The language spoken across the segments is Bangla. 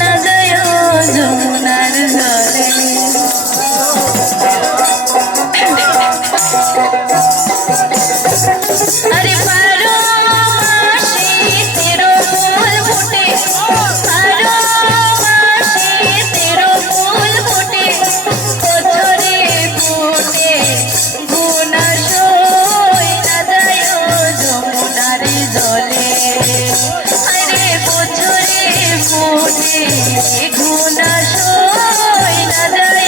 না যায় যমুনার জলে। আরে বারো মাসে 13 ফুল ফোটে, 12 মাসে 13 ফুল ফোটে, বছরে ফোটে গুনা সই না যায় যমুনার জলে। আরে বছরে ফোটে গুনা সই না যায়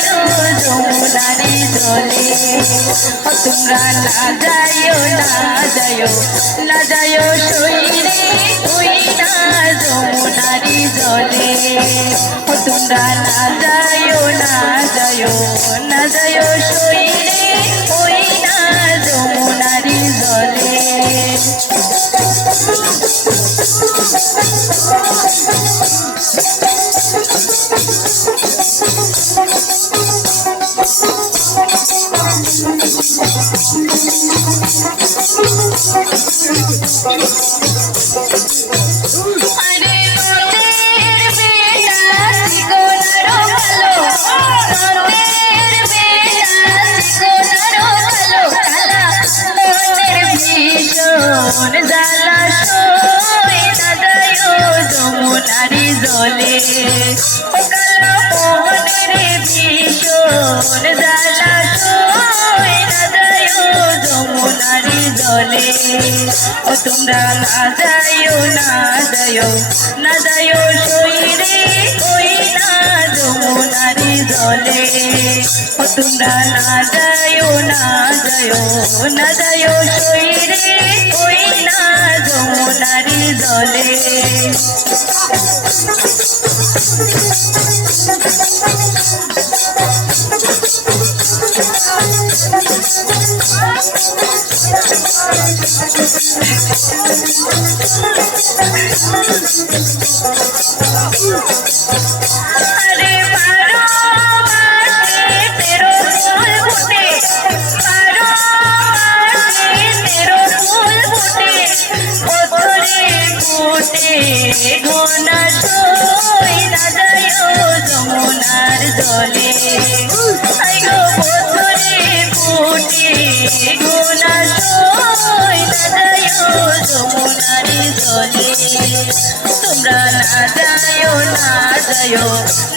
যমুনার জলে। তোমরা না যাইও না যাইও না যাইও সইরে ওই না যমুনারি জলে। তোমরা না যাইও না যাইও না যাইও সইরে ওই না যমুনারি জলে। আরে নদের বেলা চিকনারো কালো, নদের বেলা চিকনারো কালো, কালা মনের ভীষণ জ্বালা সই না যায় যমুনারি জলে। ও কালা মনের ভীষণ জ্বালা সই না যায় যমুনারি জলে। ও তোমরা না যাইও না যাইও না যাইও সইরে ওই না যমুনারি জলে। ও তোমরা না যাইও না যাইও না যাইও সইরে ওই না যমুনারি জলে। আরে 12 মাসে 13 ফুল ফোটে, 12 মাসে 13 ফুল ফোটে, বছরে ফোটে গোনা সই না যায় যমুনার জলে। আই গো বছরে ফোটে গোনা সই না যায় যমুনারি জলে। তোমরা না যাইও না যাইও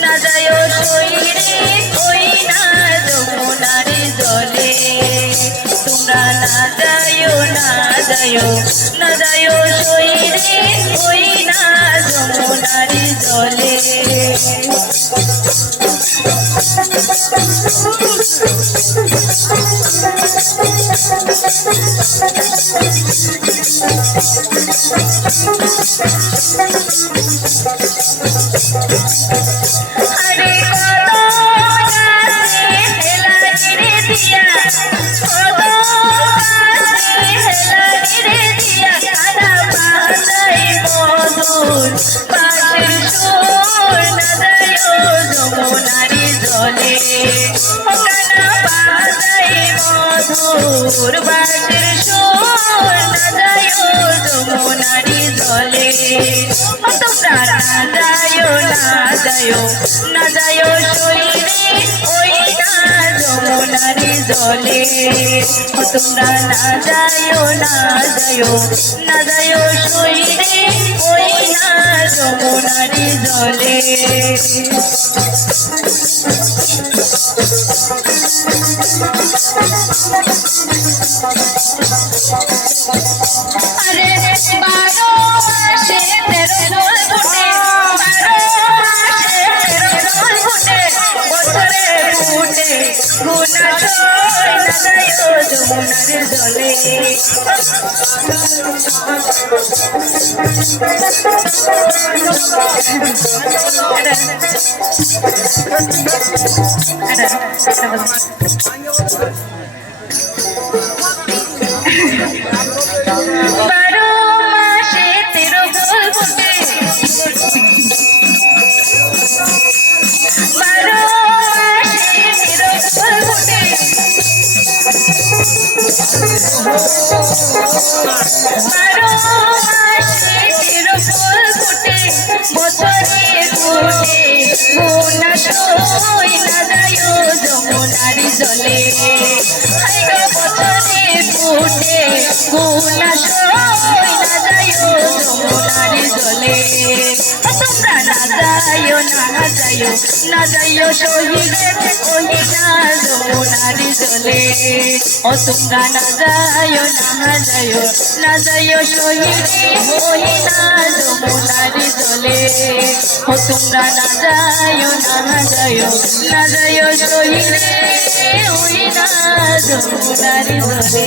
না যাইও সইরে ওই না যমুনারি জলে। তোমরা না যাইও না যাইও না যাইও সইরে ওই না যমুনারি জলে। আরে কত গাছে হেলানি রে দিয়া, কত গাছে হেলানি রে দিয়া, কানা বাজাই মধুর বাঁশির সুর না যায় যমুনারি জলে। কানা বাজাই মধুর বাঁশির সুর না যায় যমুনারি জলে। তোমরা না যাইও না যাইও না যাইও সইরে ওই না যমুনারি জলে। তোমরা না যাইও না যাইও না যাইও সইরে ওই না যমুনারি জলে। আরে 12 মাসে 13 ফুল ফোটে, 12 মাসে 13 ফুল ফোটে, বছরে ফোটে গুনা সই না যায় যমুনার জলে। বারো মাসে 13 ফুল ফোটে, 12 মাসে 13 ফুল ফোটে, 12 মাসে 13 ফুল ফোটে, বছরে তোমরা না যাইও না যাইও না যাইও শহীদে ওই না যমুনারি জলে ও তোমরা না যাইও না যাইও শহীদে ওই না যমুনারি জলে ও তোমরা না যাইও না যাইও শহীদে ওই না যমুনারি জলে